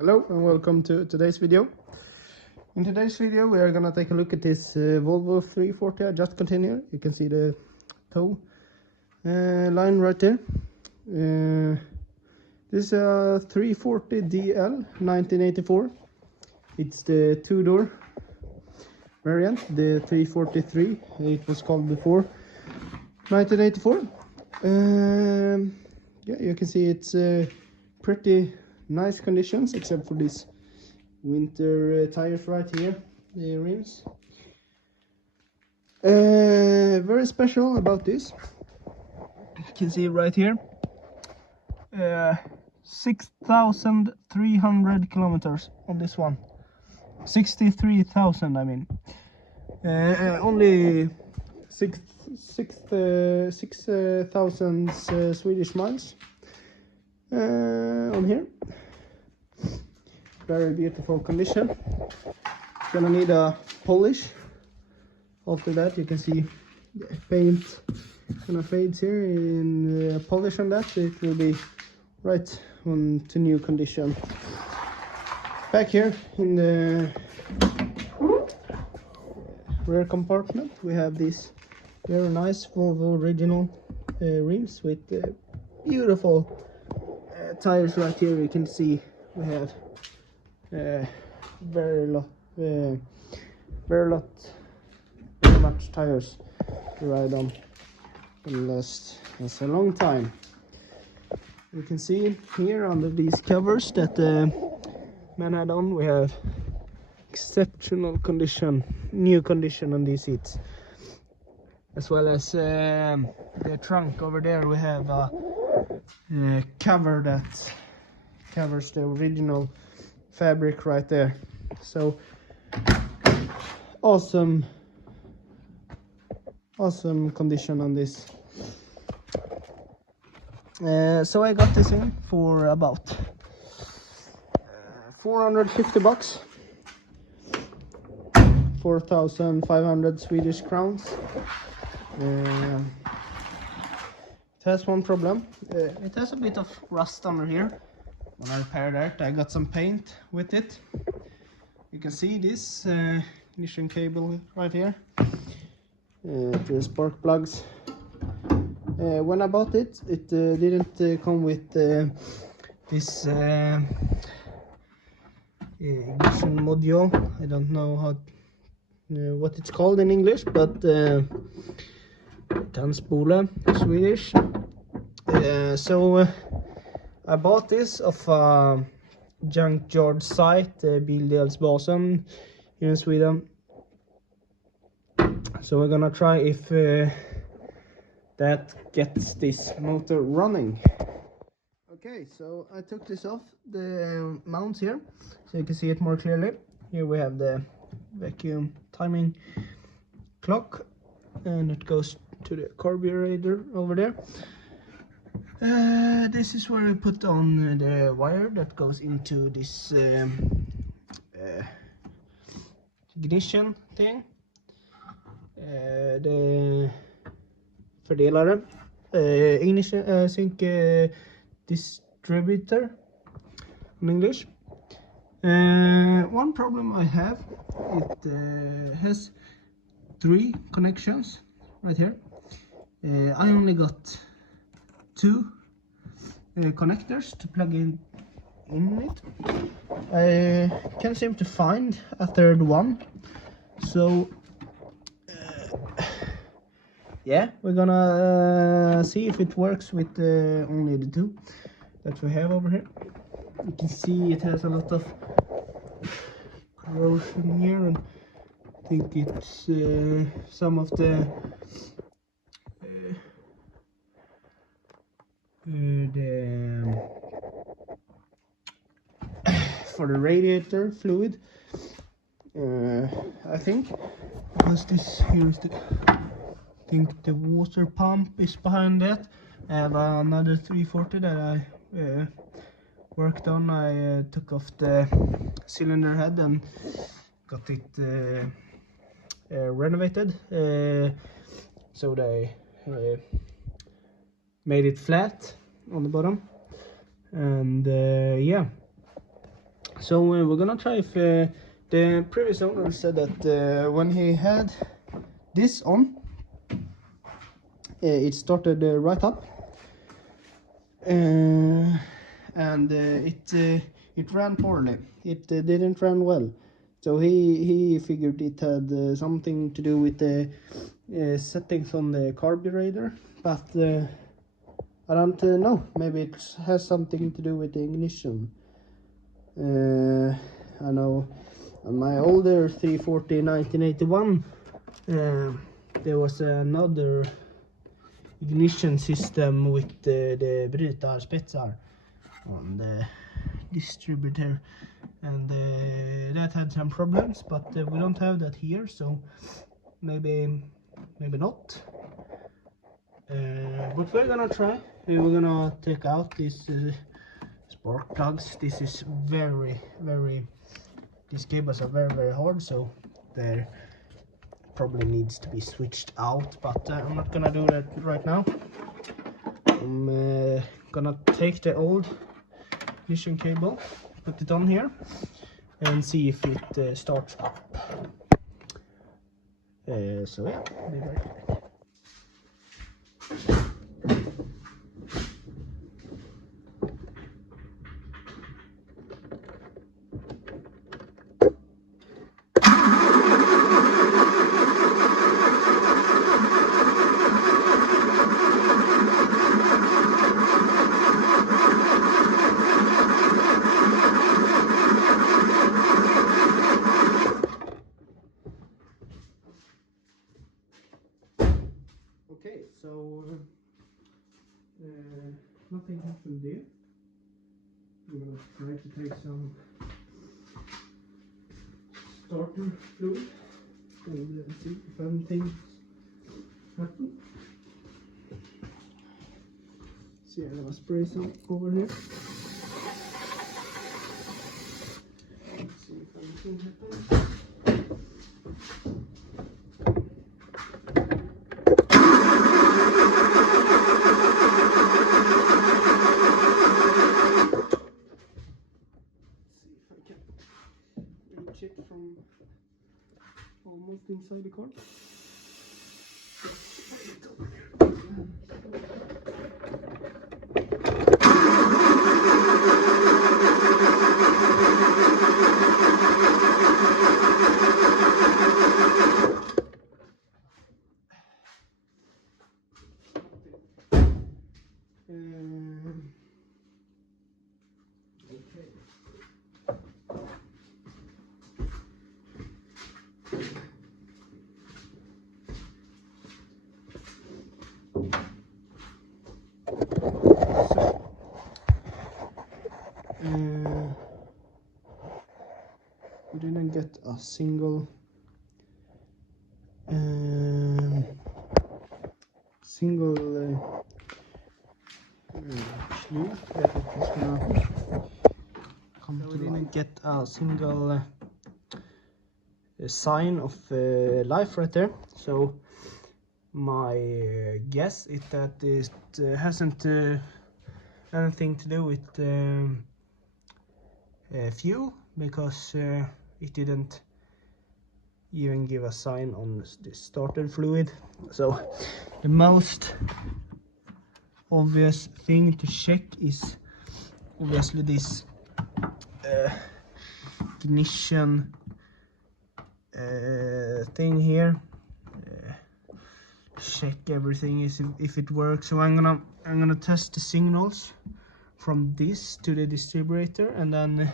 Hello and welcome to today's video. In today's video we are gonna take a look at this Volvo 340. I just continue. You can see the tow line right there. This is a 340 DL 1984. It's the two-door variant, the 343 it was called before 1984. Yeah, you can see it's pretty nice conditions except for these winter tires right here, the rims. Very special about this, you can see right here, 6,300 kilometers on this one. 63,000 I mean. Only 6,000 Swedish miles on here. Very beautiful condition. Gonna need a polish. After that you can see the paint kind of fades here. In polish on that it will be right on to new condition. Back here in the rear compartment we have these very nice Volvo original rims with beautiful tires right here. You can see we have very much tires to ride on. Will last a long time. You can see here under these covers that the man had on, we have exceptional condition, new condition on these seats, as well as the trunk over there. We have a cover that covers the original fabric right there. So awesome condition on this. So I got this in for about 450 bucks, 4,500 Swedish crowns. It has one problem. It has a bit of rust under here. When I repaired that, I got some paint with it. You can see this ignition cable right here. The spark plugs. When I bought it, it didn't come with this ignition module. I don't know how what it's called in English, but tandspoler Swedish. So I bought this off a junkyard site, Bildelsbasen here in Sweden. So we're gonna try if that gets this motor running. Okay, so I took this off the mounts here so you can see it more clearly. Here we have the vacuum timing clock, and it goes to the carburetor over there. This is where we put on the wire that goes into this ignition thing. The fördelare, ignition sync distributor in English. One problem I have, it has 3 connections right here. I only got 2 connectors to plug in it. I can't seem to find a third one, so yeah, we're gonna see if it works with only the 2 that we have over here. You can see it has a lot of corrosion here, and I think it's some of the for the radiator fluid, I think, because this here is the, I think the water pump is behind that. I have another 340 that I worked on. I took off the cylinder head and got it renovated, so they made it flat on the bottom, and yeah, So we're gonna try if the previous owner said that when he had this on, it started right up, and it ran poorly. It didn't run well. So he figured it had something to do with the settings on the carburetor, but I don't know. Maybe it has something to do with the ignition. I know on my older 340 1981 there was another ignition system with the brytarspetsar on the distributor, and that had some problems, but we don't have that here, so maybe not. But we're gonna try. We're gonna take out these spark plugs. This is very these cables are very hard, so they probably needs to be switched out, but I'm not gonna do that right now. I'm gonna take the old ignition cable, put it on here, and see if it starts up. So yeah, I'll be right back. Okay, so nothing happened there. I'm gonna try to take some starter fluid and see if anything happened. See, I'm gonna spray some over here. Let's see if anything happens. It from almost inside the car. Okay. We didn't get a single clue that it was gonna come. We didn't get a single sign of life right there. So my guess is that it hasn't anything to do with fuel, because it didn't even give a sign on the starter fluid. So the most obvious thing to check is obviously this ignition thing here. Check everything is if it works. So I'm gonna test the signals from this to the distributor, and then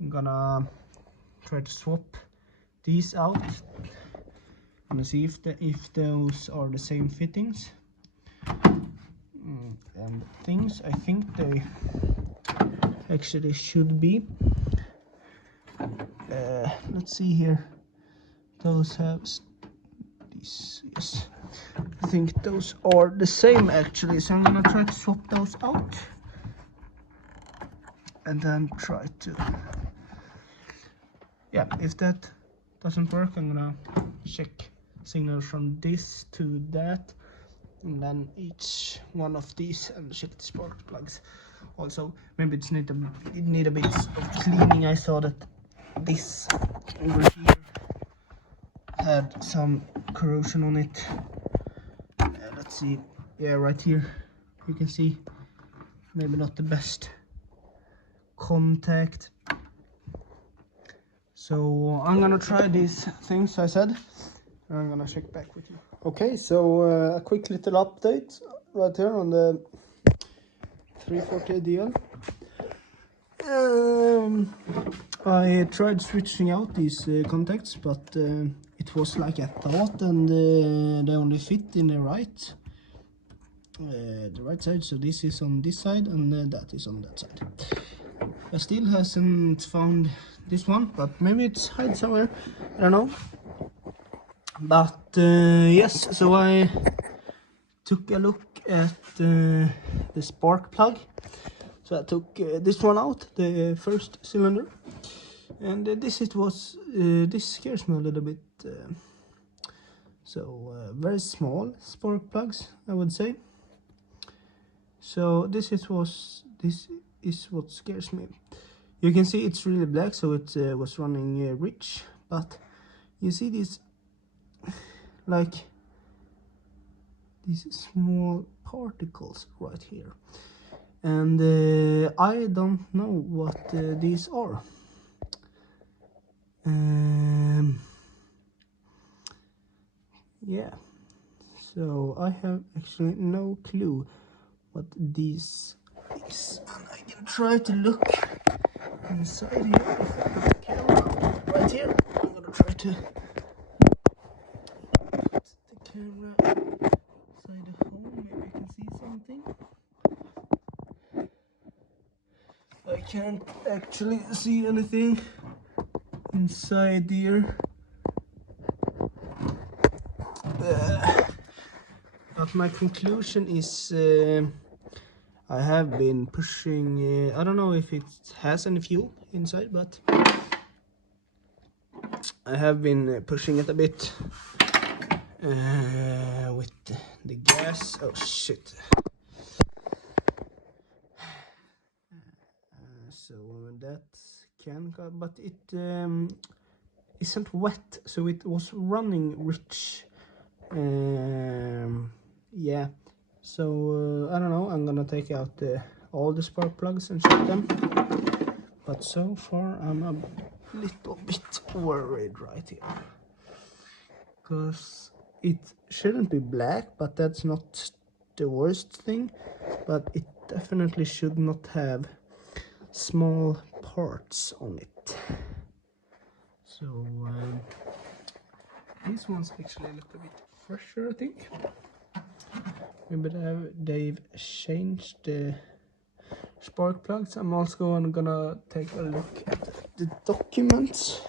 I'm gonna try to swap these out. I'm gonna see if those are the same fittings and things. I think they actually should be. Let's see here. Those have these. Yes, I think those are the same actually. So I'm gonna try to swap those out, and then try to. Yeah, if that doesn't work, I'm gonna check signals from this to that, and then each one of these, and check the spark plugs Also, maybe it need a bit of cleaning. I saw that this over here had some corrosion on it. Let's see. Yeah, right here you can see maybe not the best contact. So I'm gonna try these things I said, and I'm gonna check back with you. Okay, so a quick little update right here on the 340 DL. I tried switching out these contacts, but it was like I thought, and they only fit in the right side. So this is on this side, and that is on that side. I still hasn't found this one, but maybe it's hide somewhere. I don't know. But yes, so I took a look at the spark plug. So I took this one out, the first cylinder, and this scares me a little bit. Very small spark plugs, I would say. So this is what scares me. You can see it's really black, so it was running rich, but you see these small particles right here, and I don't know what these are. Yeah, so I have actually no clue what these is, and I can try to look inside here if I have the camera right here. I'm gonna try to put the camera inside the hole, maybe I can see something. I can't actually see anything inside here. But my conclusion is I have been pushing, I don't know if it has any fuel inside, but I have been pushing it a bit with the gas. Oh shit. So that can go, but it isn't wet, so it was running rich. Yeah, so I don't know, I'm gonna take out all the spark plugs and check them, but so far I'm a little bit worried right here, because it shouldn't be black, but that's not the worst thing, but it definitely should not have small parts on it. So these ones actually look a bit fresher, I think. Maybe they've changed the spark plugs. I'm also gonna take a look at the documents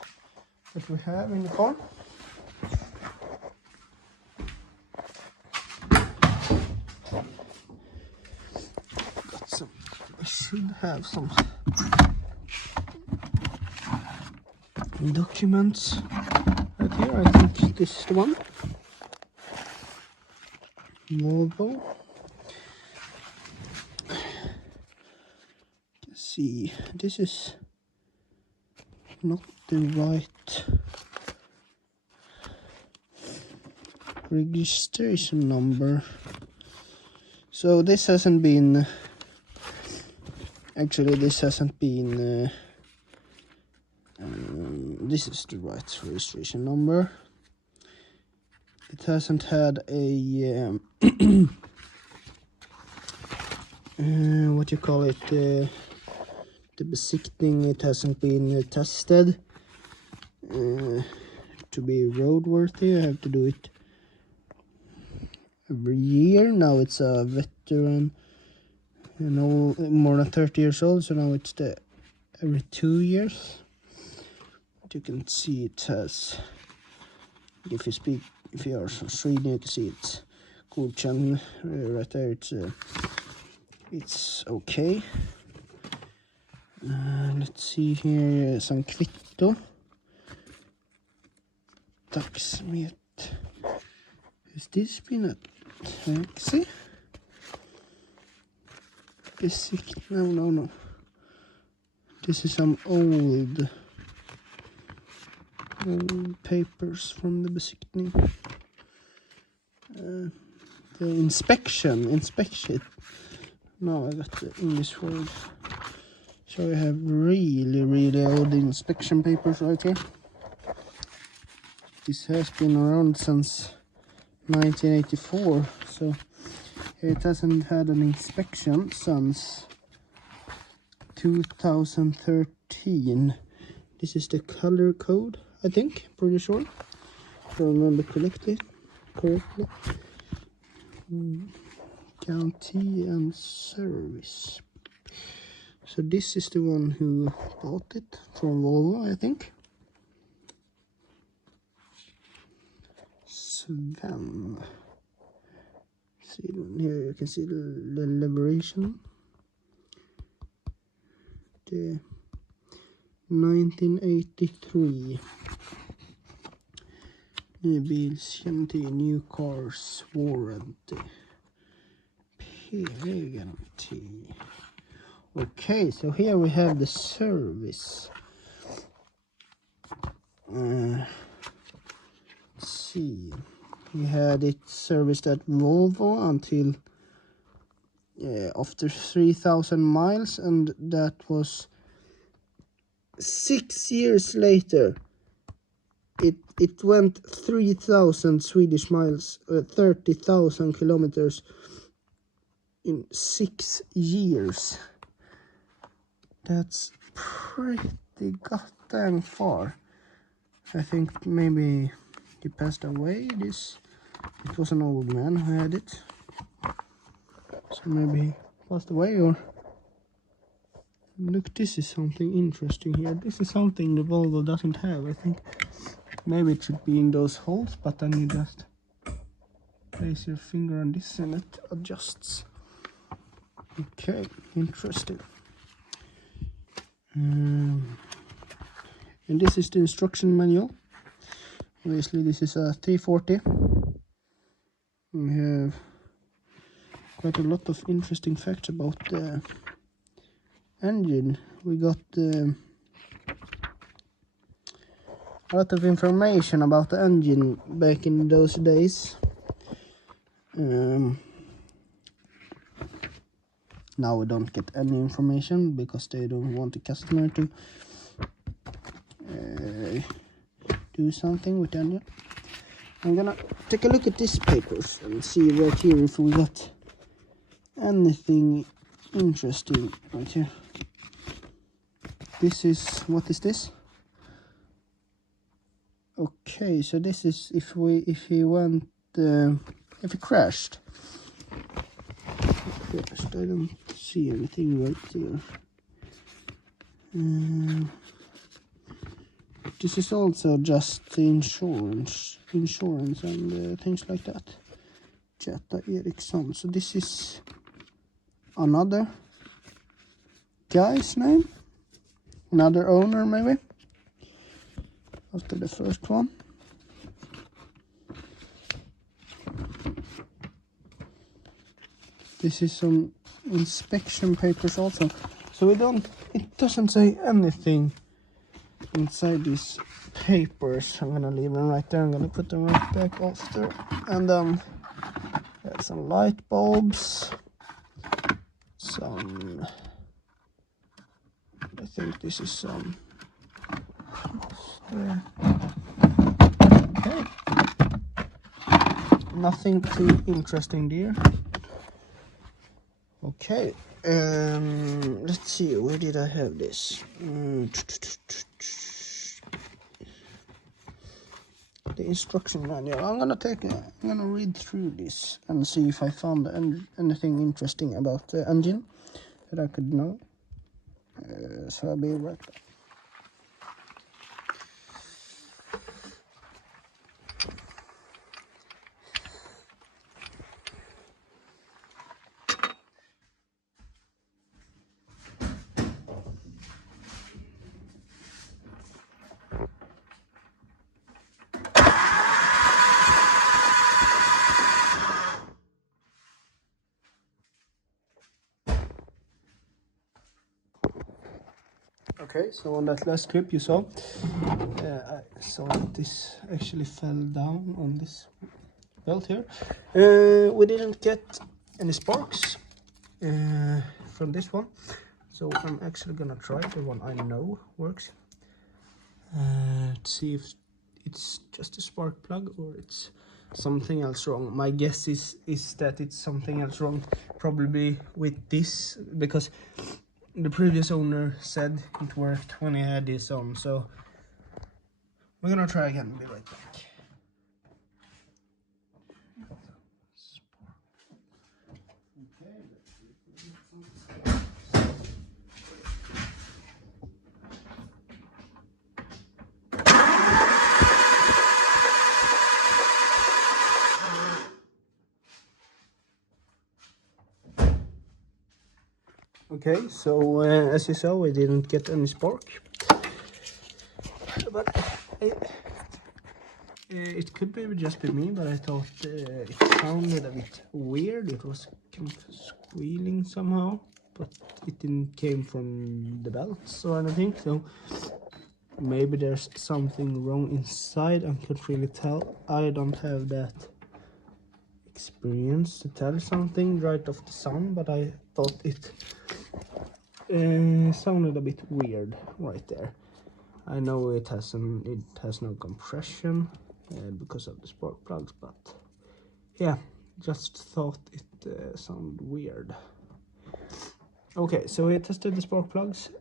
that we have in the car. I should have some documents right here. I think this is the one. Volvo. Let's see, this is not the right registration number. So this hasn't been, actually this hasn't been, this is the right registration number. It hasn't had a, what you call it, the besiktning, it hasn't been tested to be roadworthy. I have to do it every year. Now it's a veteran, you know, more than 30 years old, so now it's every 2 years. But you can see it has, if you are Sweden, you can see it's godkänd right there. It's okay. Let's see here, some kvitto. Dagsmet. Has this been a taxi? No. This is some old papers from the besiktning. The inspection. Now I got the English word. So I have really old inspection papers right here. This has been around since 1984, so it hasn't had an inspection since 2013. This is the color code, I think, pretty sure, if I remember correctly. Guarantee and service. So this is the one who bought it from Volvo, I think. Sven. See here, you can see the liberation. The 1983. New bilsguarantee, new cars warranty. P-guarantee. Okay, so here we have the service. Let's see. We had it serviced at Volvo until after 3,000 miles, and that was 6 years later. It went 3,000 Swedish miles, 30,000 kilometers in 6 years. That's pretty goddamn far. I think maybe he passed away. It was an old man who had it. So maybe he passed away, or... Look, this is something interesting here. This is something the Volvo doesn't have, I think. Maybe it should be in those holes, but then you just place your finger on this and it adjusts. Okay, interesting. And this is the instruction manual. Obviously this is a 340. We have quite a lot of interesting facts about the engine. We got a lot of information about the engine back in those days. Now we don't get any information because they don't want the customer to do something with the engine. I'm gonna take a look at these papers and see right here if we got anything interesting right here. This is, what is this? Okay, so this is if he crashed. I don't see anything right here. This is also just insurance and things like that. Jetta Eriksson. So this is another guy's name, another owner maybe, after the first one. This is some inspection papers also. So it doesn't say anything inside these papers. I'm gonna leave them right there. I'm gonna put them right back after. And there's some light bulbs. Some, I think this is some. Okay. Nothing too interesting there. Okay, let's see, where did I have this? The instruction manual. I'm gonna read through this and see if I found anything interesting about the engine that I could know. So I'll be right back. Okay, so on that last clip you saw, I saw that this actually fell down on this belt here. We didn't get any sparks from this one, so I'm actually gonna try the one I know works to see if it's just a spark plug or it's something else wrong. My guess is that it's something else wrong, probably with this, because the previous owner said it worked when he had this on. So we're gonna try again. Be right back. Okay, so as you saw, we didn't get any spark, but it could maybe just be me, but I thought it sounded a bit weird. It was kind of squealing somehow, but it didn't came from the belts or anything, so maybe there's something wrong inside. I can't really tell. I don't have that experience to tell something right off the sound, but I thought it sounded a bit weird right there. I know it has no compression because of the spark plugs, but yeah, just thought it sounded weird. Okay, so we tested the spark plugs.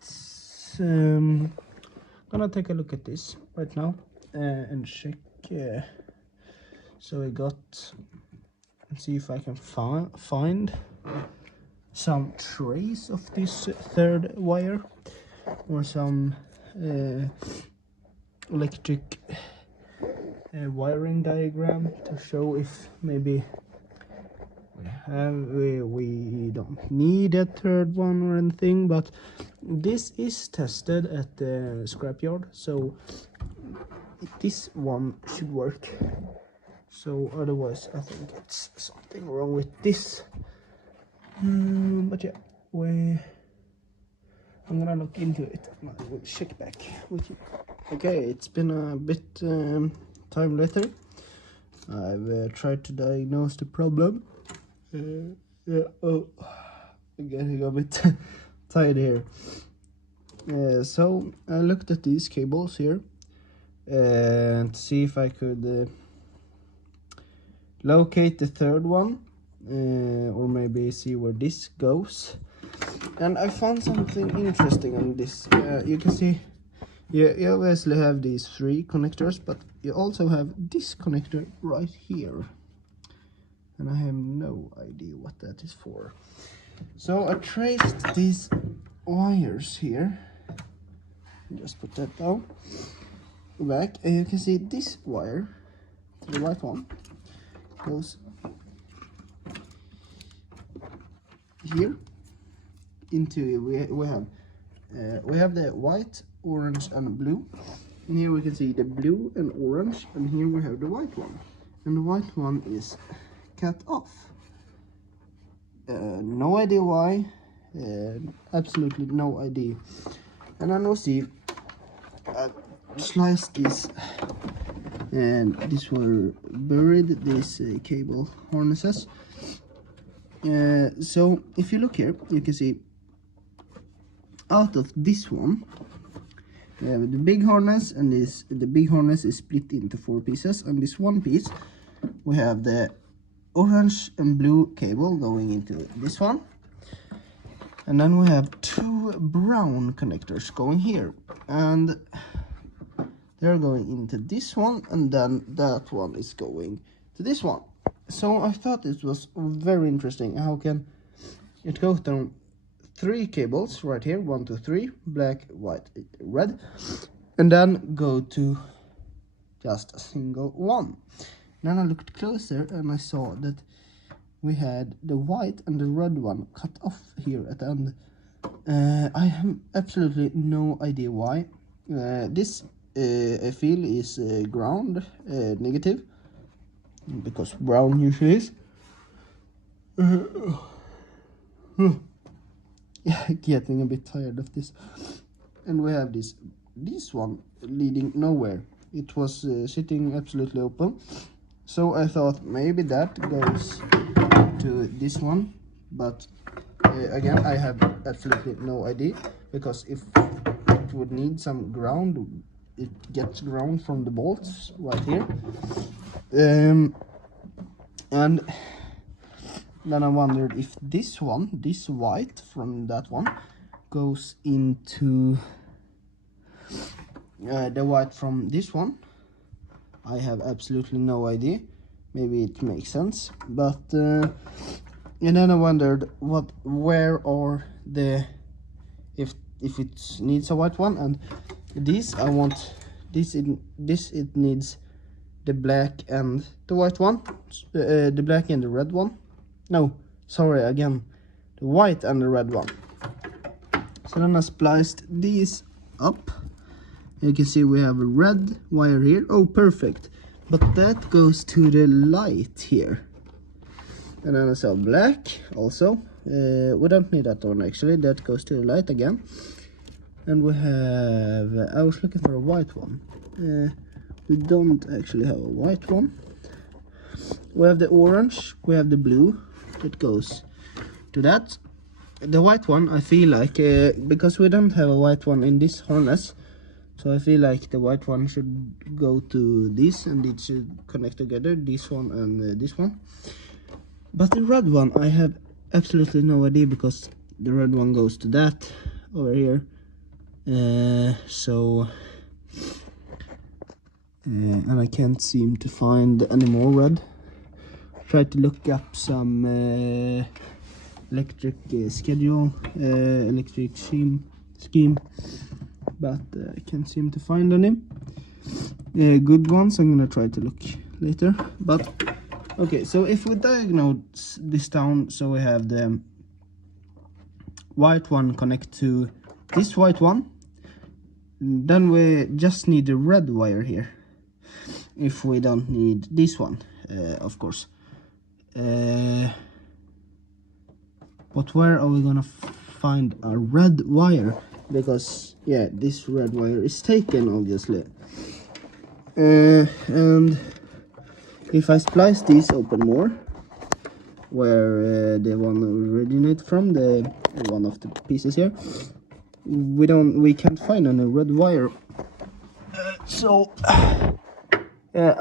It's gonna take a look at this right now and check. So we got, let's see if I can find some trace of this third wire or some electric wiring diagram to show if maybe we don't need a third one or anything, but this is tested at the scrapyard, so this one should work. So otherwise I think it's something wrong with this. But yeah, I'm gonna look into it and I will check back with you. Okay, it's been a bit time later. I've tried to diagnose the problem. Yeah, oh, I'm getting a bit tired here. So I looked at these cables here and see if I could locate the third one, or maybe see where this goes. And I found something interesting on this. You can see you obviously have these three connectors, but you also have this connector right here, and I have no idea what that is for. So I traced these wires here. Just put that down, go back, and you can see this wire, the right one, goes here into we have the white, orange and blue, and here we can see the blue and orange, and here we have the white one, and the white one is cut off. No idea why, absolutely no idea. And then we'll see, sliced this, and these were buried, these cable harnesses. So if you look here, you can see out of this one we have the big harness, and the big harness is split into 4 pieces, and this one piece we have the orange and blue cable going into this one, and then we have 2 brown connectors going here, and they're going into this one, and then that one is going to this one. So I thought it was very interesting. How can it go down 3 cables right here, 1, 2, 3, black, white, red, and then go to just a single one. Then I looked closer and I saw that we had the white and the red one cut off here at the end. I have absolutely no idea why. This I feel is ground negative, because brown usually is. getting a bit tired of this. And we have this one leading nowhere. It was sitting absolutely open, so I thought maybe that goes to this one, but again I have absolutely no idea, because if it would need some ground, it gets ground from the bolts right here. And then I wondered if this one, this white from that one, goes into the white from this one. I have absolutely no idea. Maybe it makes sense, but and then I wondered where are the, if it needs a white one, and this I want this it needs the black and the white one, the black and the red one. No, sorry, again, the white and the red one. So then I spliced these up. You can see we have a red wire here. Oh, perfect. But that goes to the light here. And then I saw black also. We don't need that one actually. That goes to the light again. And we have, I was looking for a white one. We don't actually have a white one. We have the orange, we have the blue. That goes to that. The white one, I feel like, because we don't have a white one in this harness, so I feel like the white one should go to this, and it should connect together, this one and this one. But the red one, I have absolutely no idea, because the red one goes to that over here. And I can't seem to find any more red. Tried to look up some electric schedule, electric scheme, but I can't seem to find any good ones. I'm gonna try to look later. But okay, so if we diagnose this down, so we have the white one connect to this white one, then we just need the red wire here, if we don't need this one, of course. But where are we gonna find a red wire? Because yeah, this red wire is taken, obviously. And if I splice these open more, where the one originated from, the one of the pieces here, we can't find any red wire. So yeah,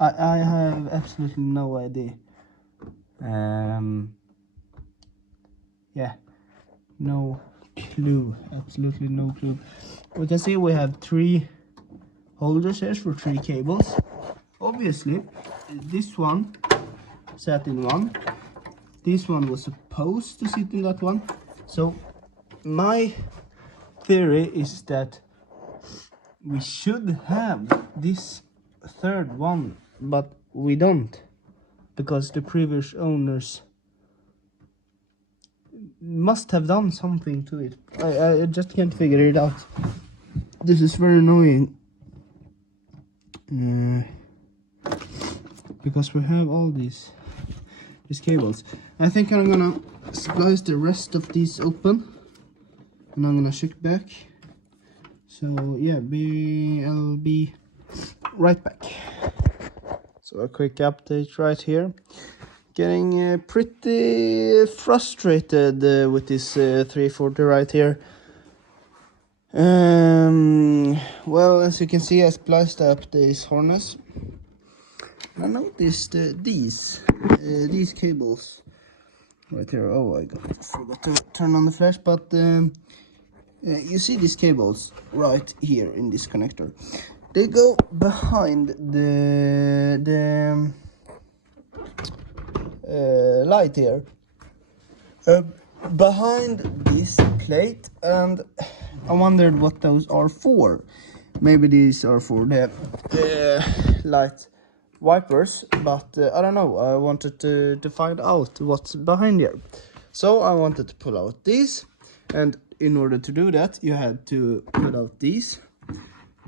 I have absolutely no idea. Yeah, no clue, absolutely no clue. We can see we have 3 holders here for 3 cables. Obviously, this one sat in one. This one was supposed to sit in that one. So my theory is that we should have this 3rd one, but we don't, because the previous owners must have done something to it. I just can't figure it out. This is very annoying, because we have all these cables. I think I'm gonna splice the rest of these open, and I'm gonna check back. So yeah, I'll be right back. So a quick update right here. Getting pretty frustrated with this 340 right here. Well, as you can see, I spliced up this harness. I noticed these cables right here. Oh, I forgot to turn on the flash, but you see these cables right here in this connector. They go behind the light here, behind this plate, and I wondered what those are for. Maybe these are for the light wipers, but I don't know. I wanted to find out what's behind here, so I wanted to pull out these, and in order to do that you had to pull out these,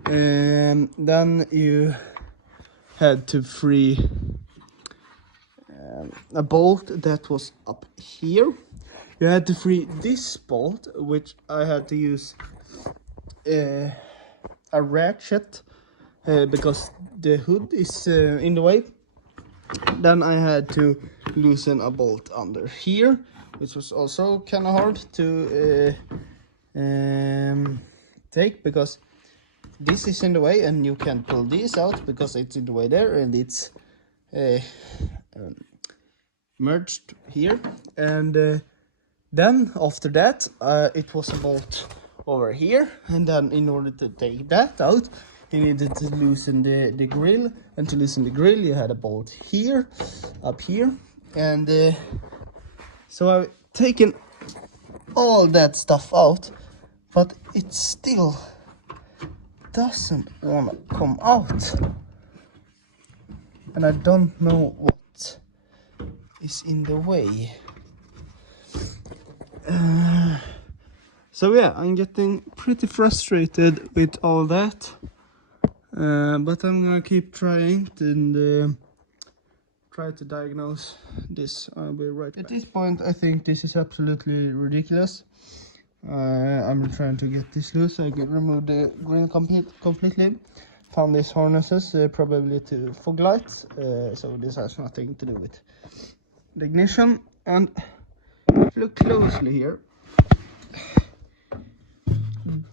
and then you had to free a bolt that was up here, you had to free this bolt, which I had to use a ratchet because the hood is in the way. Then I had to loosen a bolt under here, which was also kind of hard to take, because this is in the way and you can't pull this out because it's in the way there, and it's merged here. And then after that it was a bolt over here, and then in order to take that out you needed to loosen the grill, and to loosen the grill you had a bolt here, up here, and so I've taken all that stuff out, but it still doesn't want to come out, and I don't know what is in the way. So yeah, I'm getting pretty frustrated with all that, but I'm gonna keep trying and try to diagnose this. I'll be right back. At this point I think this is absolutely ridiculous. I'm trying to get this loose so I can remove the grill completely. Found these harnesses probably to fog lights, so this has nothing to do with the ignition. And if you look closely here,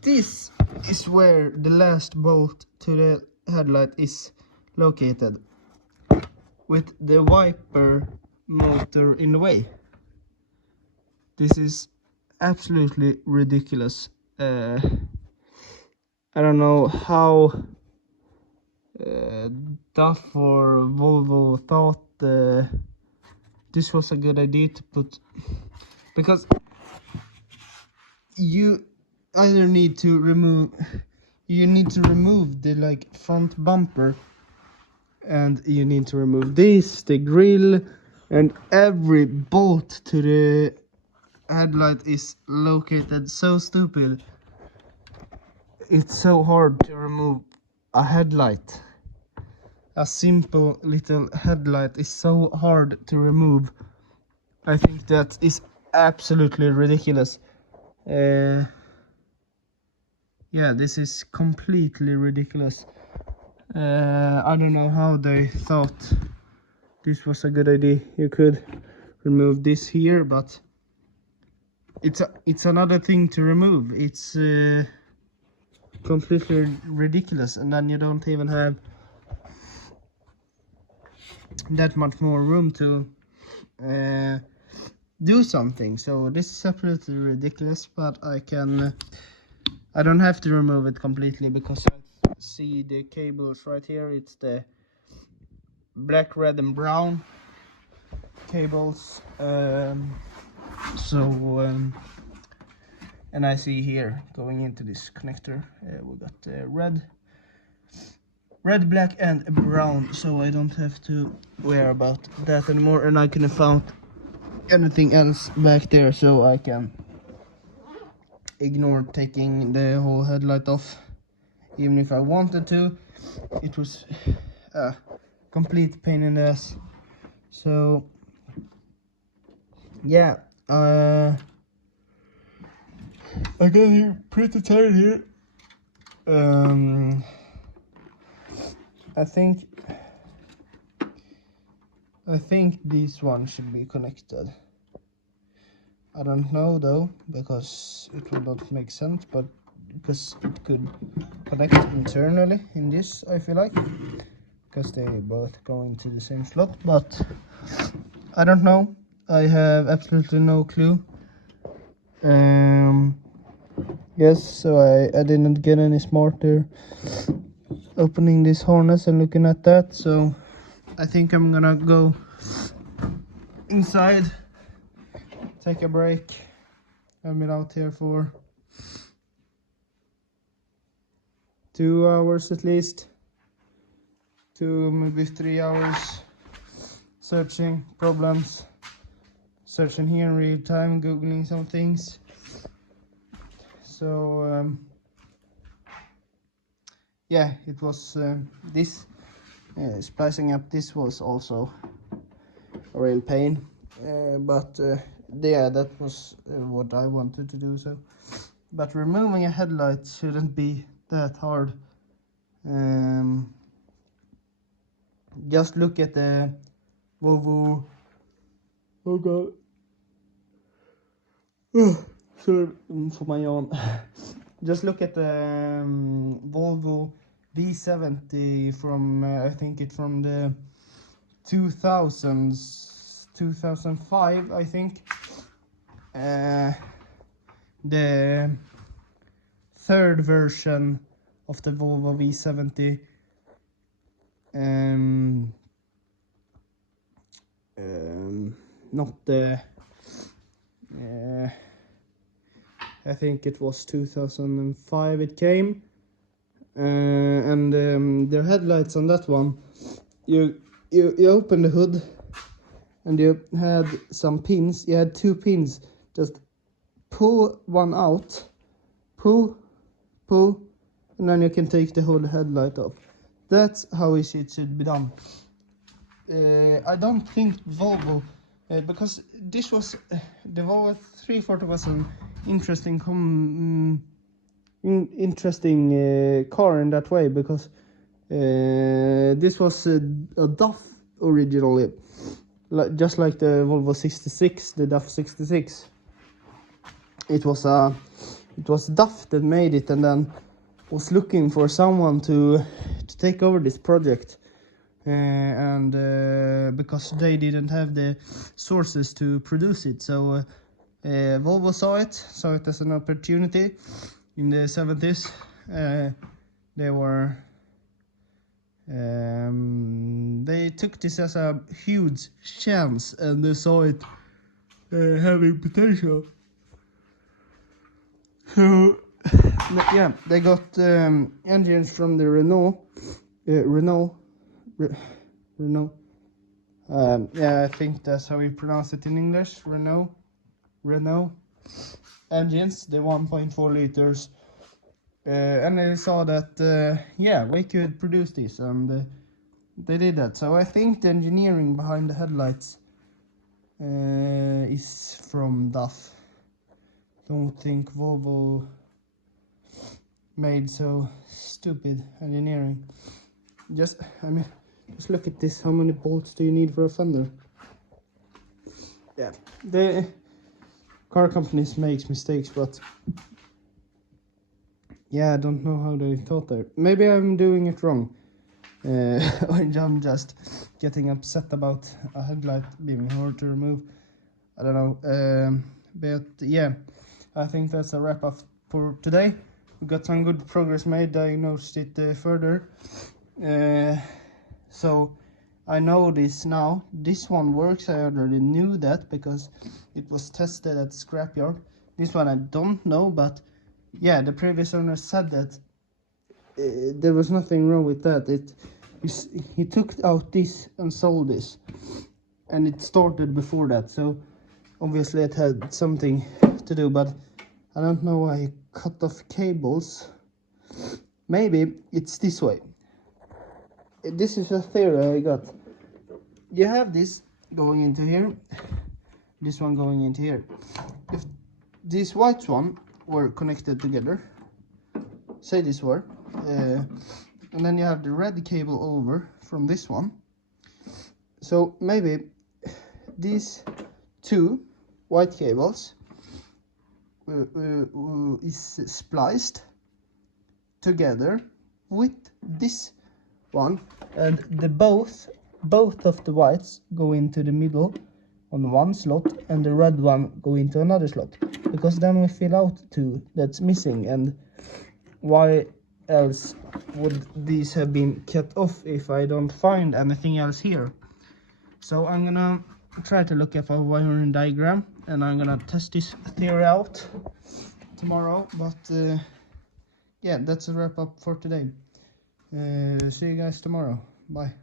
this is where the last bolt to the headlight is located, with the wiper motor in the way. This is absolutely ridiculous. I don't know how Duff or Volvo thought this was a good idea to put, because you either need to remove the like front bumper, and you need to remove the grill, and every bolt to the headlight is located so stupid. It's so hard to remove a headlight. A simple little headlight is so hard to remove. I think that is absolutely ridiculous. Yeah, this is completely ridiculous. I don't know how they thought this was a good idea. You could remove this here, but it's another thing to remove. It's completely ridiculous, and then you don't even have that much more room to do something. So this is absolutely ridiculous, but I don't have to remove it completely, because I see the cables right here. It's the black, red and brown cables, and I see here going into this connector we got red, black and brown, so I don't have to worry about that anymore, and I couldn't find anything else back there, so I can ignore taking the whole headlight off. Even if I wanted to, it was a complete pain in the ass. So yeah, I got here pretty tired here. I think this one should be connected. I don't know though, because it would not make sense, but because it could connect internally in this, I feel like, because they both go into the same slot, but I don't know. I have absolutely no clue. Yes, so I didn't get any smarter opening this harness and looking at that, so I think I'm gonna go inside, take a break. I've been out here for 2 hours at least, 2 maybe 3 hours, searching problems, searching here in real time, googling some things. So yeah, it was this splicing up this was also a real pain, but yeah, that was what I wanted to do. So, but removing a headlight shouldn't be that hard. Just look at the Volvo. Oh god. Sorry for my yawn. Just look at the Volvo V70 from I think it's from the 2000s, 2005, I think. The third version of the Volvo V70. Not the. I think it was 2005 it came, and the headlights on that one, you open the hood, and you had some pins. You had 2 pins. Just pull one out, pull, and then you can take the whole headlight off. That's how it should be done. I don't think Volvo, because this was the Volvo 340 was an interesting car in that way, because this was a DAF originally, just like the Volvo 66, the DAF 66. It was DAF that made it, and then was looking for someone to take over this project, and because they didn't have the sources to produce it, so Volvo saw it as an opportunity. In the 70s, they took this as a huge chance, and they saw it having potential. So yeah, they got engines from the Renault. Yeah, I think that's how we pronounce it in English. Renault engines, the 1.4 liters, and they saw that yeah, we could produce this, and they did that. So I think the engineering behind the headlights is from DAF. Don't think Volvo made so stupid engineering. Just look at this. How many bolts do you need for a fender? Yeah, the car companies makes mistakes, but yeah, I don't know how they thought that. Maybe I'm doing it wrong. Or I'm just getting upset about a headlight being hard to remove. I don't know. But yeah, I think that's a wrap up for today. We got some good progress made, diagnosed it further. So I know this now. This one works. I already knew that because it was tested at scrapyard. This one I don't know, but yeah, the previous owner said that there was nothing wrong with that. He took out this and sold this, and it started before that. So obviously it had something to do, but I don't know why he cut off cables. Maybe it's this way. This is a theory I got. You have this going into here, this one going into here. If this white one were connected together, say this were, and then you have the red cable over from this one. So maybe these 2 white cables is spliced together with this one, and the both of the whites go into the middle on one slot, and the red one go into another slot, because then we fill out 2 that's missing. And why else would these have been cut off if I don't find anything else here? So I'm gonna try to look at a wiring diagram, and I'm gonna test this theory out tomorrow. But yeah, that's a wrap up for today. See you guys tomorrow. Bye.